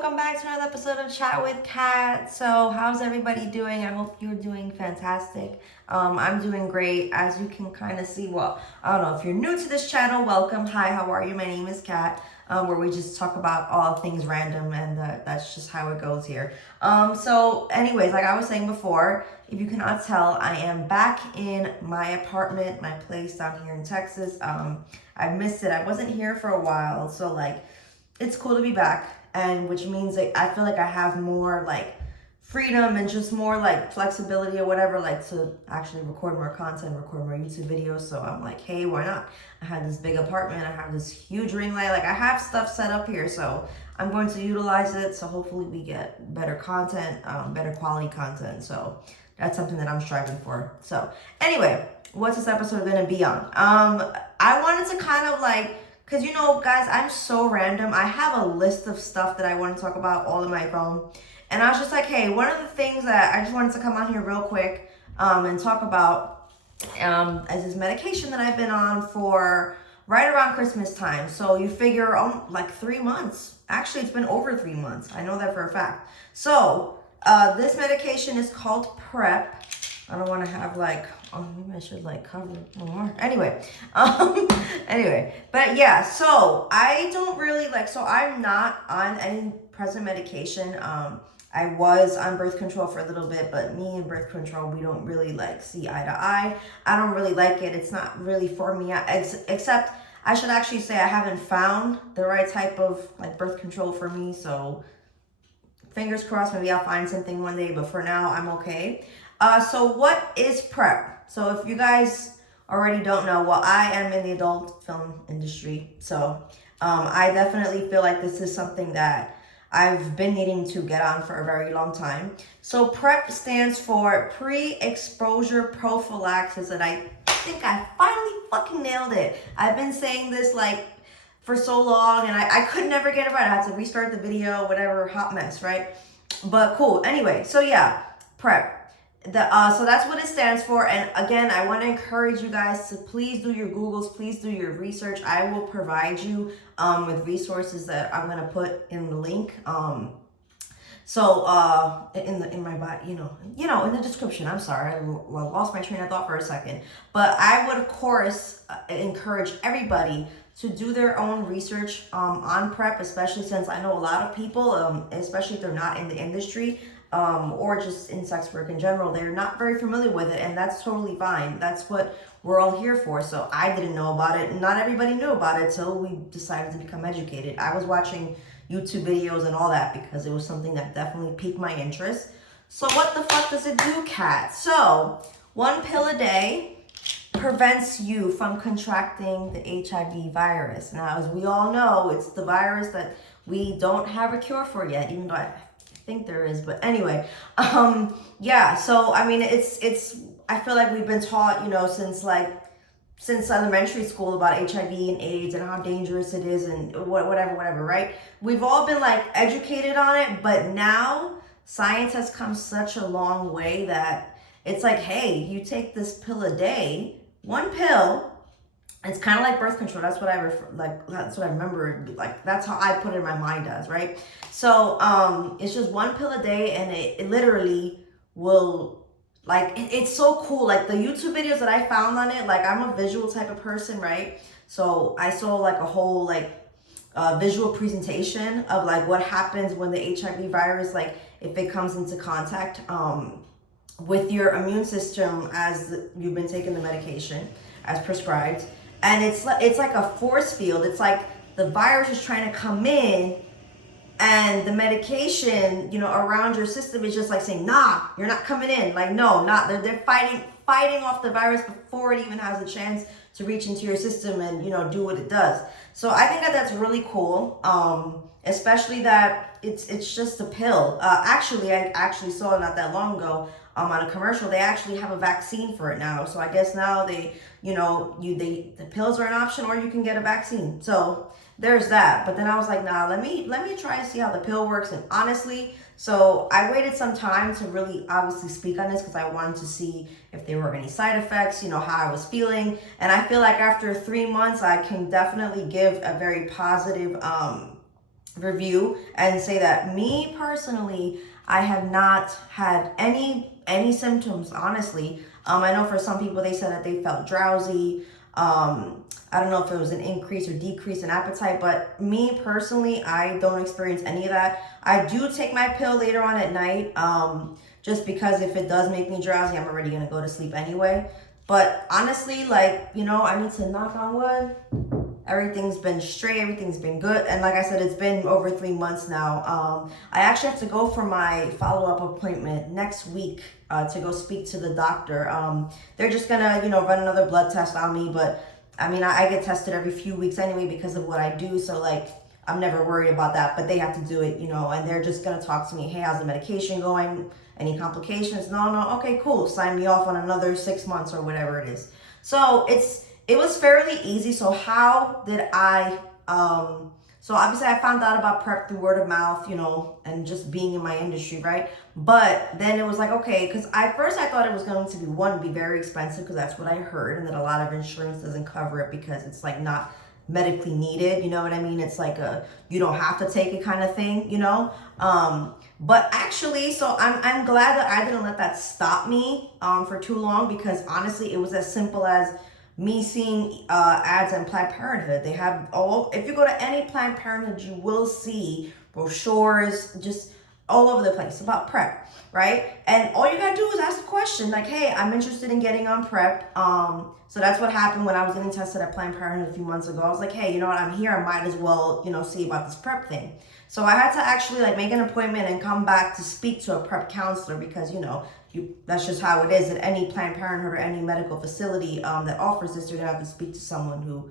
welcome back to another episode of Chat with Kat. So, how's everybody doing? I hope you're doing fantastic. I'm doing great, as you can kind of see. Well, I don't know if you're new to this channel. Welcome. Hi, how are you? My name is Kat. Where we just talk about all things random, and that's just how it goes here. Anyways, like I was saying before, if you cannot tell, I am back in my apartment, my place down here in Texas. I missed it. I wasn't here for a while, so like, it's cool to be back, and which means like I feel like I have more like freedom and just more like flexibility or whatever, like to actually record more content, record more YouTube videos. So I'm like, hey, why not? I have this big apartment, I have this huge ring light, like I have stuff set up here, so I'm going to utilize it. So hopefully we get better content, better quality content. So that's something that I'm striving for. So anyway, what's this episode gonna be on? I wanted to kind of like, because you know, guys, I'm so random. I have a list of stuff that I want to talk about all in my phone. And I was just like, hey, one of the things that I just wanted to come on here real quick and talk about is this medication that I've been on for right around Christmas time. So you figure like 3 months. Actually, it's been over 3 months. I know that for a fact. So this medication is called PrEP. I don't want to have like, oh, maybe I should like cover it more. Anyway, but yeah, so I don't really like, so I'm not on any present medication. I was on birth control for a little bit, but me and birth control, we don't really like see eye to eye. I don't really like it. It's not really for me, except I should actually say I haven't found the right type of like birth control for me. So fingers crossed, maybe I'll find something one day, but for now I'm okay. So what is PrEP? So if you guys already don't know, well, I am in the adult film industry. So I definitely feel like this is something that I've been needing to get on for a very long time. So PrEP stands for pre-exposure prophylaxis, and I think I finally fucking nailed it. I've been saying this like for so long, and I could never get it right. I had to restart the video, whatever, hot mess, right? But cool. Anyway, so yeah, PrEP. So that's what it stands for. And again, I want to encourage you guys to please do your Googles, please do your research. I will provide you with resources that I'm going to put in the link. In my body, in the description. I'm sorry, I lost my train of thought for a second. But I would, of course, encourage everybody to do their own research on PrEP, especially since I know a lot of people, especially if they're not in the industry, or just in sex work in general, they're not very familiar with it, and that's totally fine. That's what we're all here for. So I didn't know about it, and not everybody knew about it till we decided to become educated. I was watching YouTube videos and all that because it was something that definitely piqued my interest. So what the fuck does it do, Kat? So 1 pill a day prevents you from contracting the HIV virus. Now, as we all know, it's the virus that we don't have a cure for yet, even though I think there is. But anyway, yeah, so I mean, it's I feel like we've been taught, since elementary school about HIV and AIDS and how dangerous it is and whatever, right? We've all been like educated on it, but now science has come such a long way that it's like, hey, you take this pill a day, 1 pill. It's kind of like birth control. That's what that's what I remember. Like, that's how I put it in my mind as, right? So it's just 1 pill a day, and it literally will, like, it's so cool. Like the YouTube videos that I found on it, like I'm a visual type of person, right? So I saw like a whole like visual presentation of like what happens when the HIV virus, like if it comes into contact with your immune system as you've been taking the medication as prescribed. And it's like a force field. It's like the virus is trying to come in, and the medication, around your system is just like saying, nah, you're not coming in. Like, no, not. They're fighting off the virus before it even has a chance to reach into your system and, do what it does. So I think that that's really cool. Especially that it's just a pill. Actually, I actually saw not that long ago on a commercial, they actually have a vaccine for it now. So I guess now the pills are an option, or you can get a vaccine. So there's that. But then I was like, nah, let me try to see how the pill works. And honestly, so I waited some time to really obviously speak on this because I wanted to see if there were any side effects, how I was feeling. And I feel like after 3 months, I can definitely give a very positive review and say that me personally, I have not had any symptoms, honestly. I know for some people they said that they felt drowsy. I don't know if it was an increase or decrease in appetite, but me personally, I don't experience any of that. I do take my pill later on at night, just because if it does make me drowsy, I'm already gonna go to sleep anyway. But honestly, like, I need to knock on wood. Everything's been straight, everything's been good. And like I said, it's been over 3 months now. I actually have to go for my follow-up appointment next week to go speak to the doctor. They're just gonna, run another blood test on me. But I mean, I get tested every few weeks anyway because of what I do. So like, I'm never worried about that, but they have to do it, and they're just gonna talk to me. Hey, how's the medication going? Any complications? No. Okay, cool. Sign me off on another 6 months or whatever it is. So it was fairly easy. So how did I, so obviously I found out about PrEP through word of mouth, and just being in my industry, right? But then it was like, okay, because at first I thought it was going to be very expensive, because that's what I heard, and that a lot of insurance doesn't cover it because it's like not medically needed, you know what I mean? It's like you don't have to take it kind of thing, but actually, so I'm glad that I didn't let that stop me for too long, because honestly, it was as simple as me seeing ads on Planned Parenthood. They have if you go to any Planned Parenthood, you will see brochures just all over the place about PrEP, right? And all you gotta do is ask a question like, hey, I'm interested in getting on PrEP. So that's what happened when I was getting tested at Planned Parenthood a few months ago. I was like, hey, you know what, I'm here, I might as well, see about this PrEP thing. So I had to actually like make an appointment and come back to speak to a PrEP counselor, because, that's just how it is at any Planned Parenthood or any medical facility that offers this. You're gonna have to speak to someone who,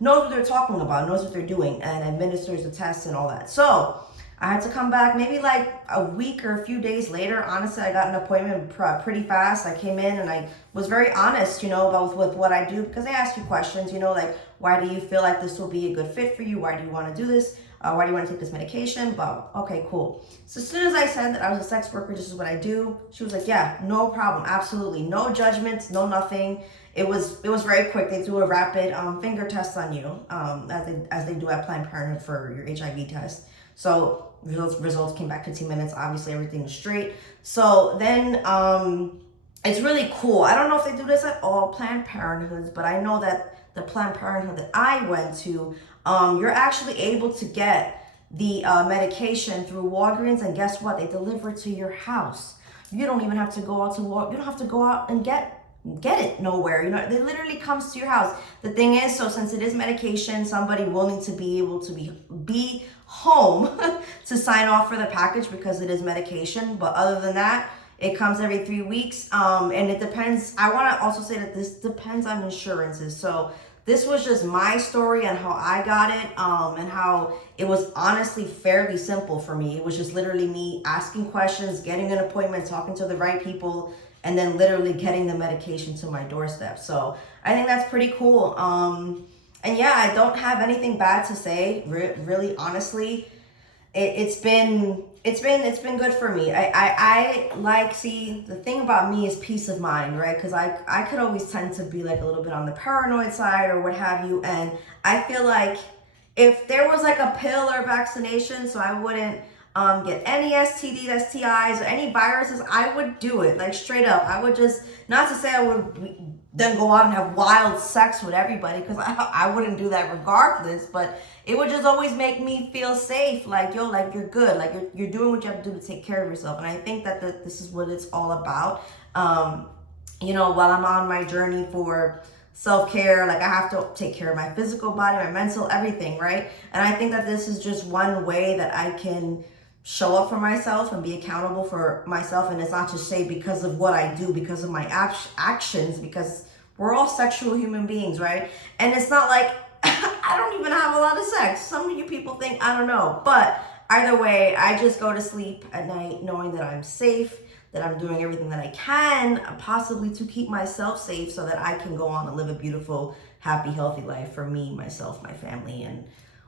knows what they're talking about, knows what they're doing, and administers the tests and all that. So I had to come back maybe like a week or a few days later. Honestly, I got an appointment pretty fast. I came in and I was very honest, about with what I do, because they ask you questions, like, why do you feel like this will be a good fit for you? Why do you want to do this? Why do you want to take this medication? But okay, cool. So as soon as I said that I was a sex worker, this is what I do, she was like, yeah, no problem, absolutely, no judgments, no nothing. It was very quick. They do a rapid finger test on you, as they do at Planned Parenthood for your HIV test. So results came back 15 minutes. Obviously, everything was straight. So then it's really cool. I don't know if they do this at all Planned Parenthoods, but I know that the Planned Parenthood that I went to, you're actually able to get the medication through Walgreens, and guess what? They deliver it to your house. You don't even have to go out to you don't have to go out and get it nowhere. It literally comes to your house. The thing is, so since it is medication, somebody will need to be able to be home to sign off for the package, because it is medication. But other than that, it comes every 3 weeks. And it depends. I want to also say that this depends on insurances. So this was just my story and how I got it, and how it was honestly fairly simple for me. It was just literally me asking questions, getting an appointment, talking to the right people, and then literally getting the medication to my doorstep. So I think that's pretty cool. And yeah, I don't have anything bad to say. Really, honestly, it's been good for me. I like, see, the thing about me is peace of mind, right? Because I could always tend to be like a little bit on the paranoid side or what have you. And I feel like if there was like a pill or vaccination, so I wouldn't get any STDs, STIs, or any viruses, I would do it, like straight up. I would just, not to say I would then go out and have wild sex with everybody, because I wouldn't do that regardless, but it would just always make me feel safe, like, yo, like, you're good, like, you're doing what you have to do to take care of yourself. And I think that this is what it's all about. While I'm on my journey for self-care, like, I have to take care of my physical body, my mental, everything, right? And I think that this is just one way that I can show up for myself and be accountable for myself. And it's not to say because of what I do, because of my actions, because we're all sexual human beings, right? And it's not like I don't even have a lot of sex. Some of you people think, I don't know. But either way, I just go to sleep at night knowing that I'm safe, that I'm doing everything that I can possibly to keep myself safe, so that I can go on and live a beautiful, happy, healthy life for me, myself, my family, and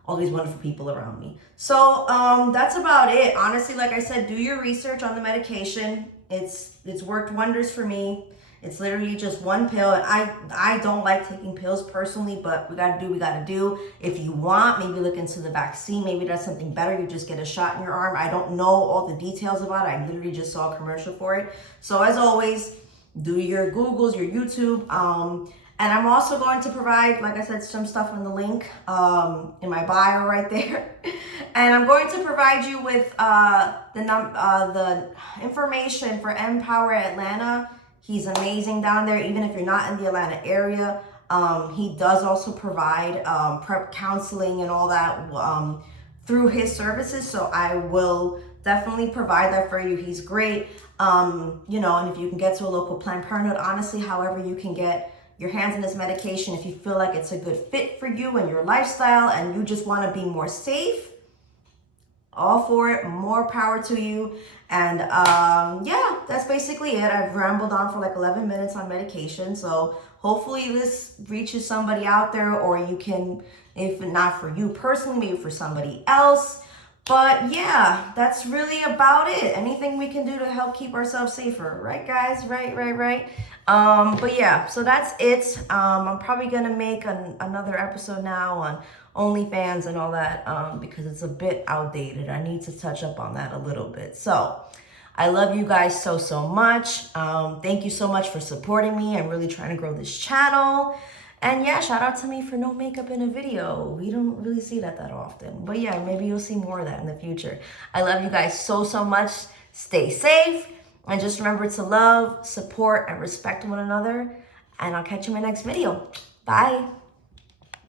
all these wonderful people around me. So that's about it. Honestly, like I said, do your research on the medication. It's worked wonders for me. It's literally just one pill. And I don't like taking pills personally, but we gotta do what we gotta do. If you want, maybe look into the vaccine. Maybe that's something better. You just get a shot in your arm. I don't know all the details about it. I literally just saw a commercial for it. So as always, do your Googles, your YouTube. And I'm also going to provide, like I said, some stuff in the link in my bio right there. And I'm going to provide you with the information for Empower Atlanta. He's amazing down there, even if you're not in the Atlanta area. He does also provide PrEP counseling and all that through his services. So I will definitely provide that for you. He's great. You know, and if you can get to a local Planned Parenthood, honestly, however you can get your hands on this medication, if you feel like it's a good fit for you and your lifestyle and you just want to be more safe, all for it. More power to you. And yeah, that's basically it. I've rambled on for like 11 minutes on medication. So hopefully this reaches somebody out there, or you can, if not for you personally, maybe for somebody else. But yeah, that's really about it. Anything we can do to help keep ourselves safer, right guys? Right. But yeah, so that's it. I'm probably gonna make another episode now on OnlyFans and all that because it's a bit outdated. I need to touch up on that a little bit. So I love you guys so much. Thank you so much for supporting me. I'm really trying to grow this channel. And yeah, shout out to me for no makeup in a video. We don't really see that often. But yeah, maybe you'll see more of that in the future. I love you guys so much. Stay safe. And just remember to love, support, and respect one another. And I'll catch you in my next video. Bye.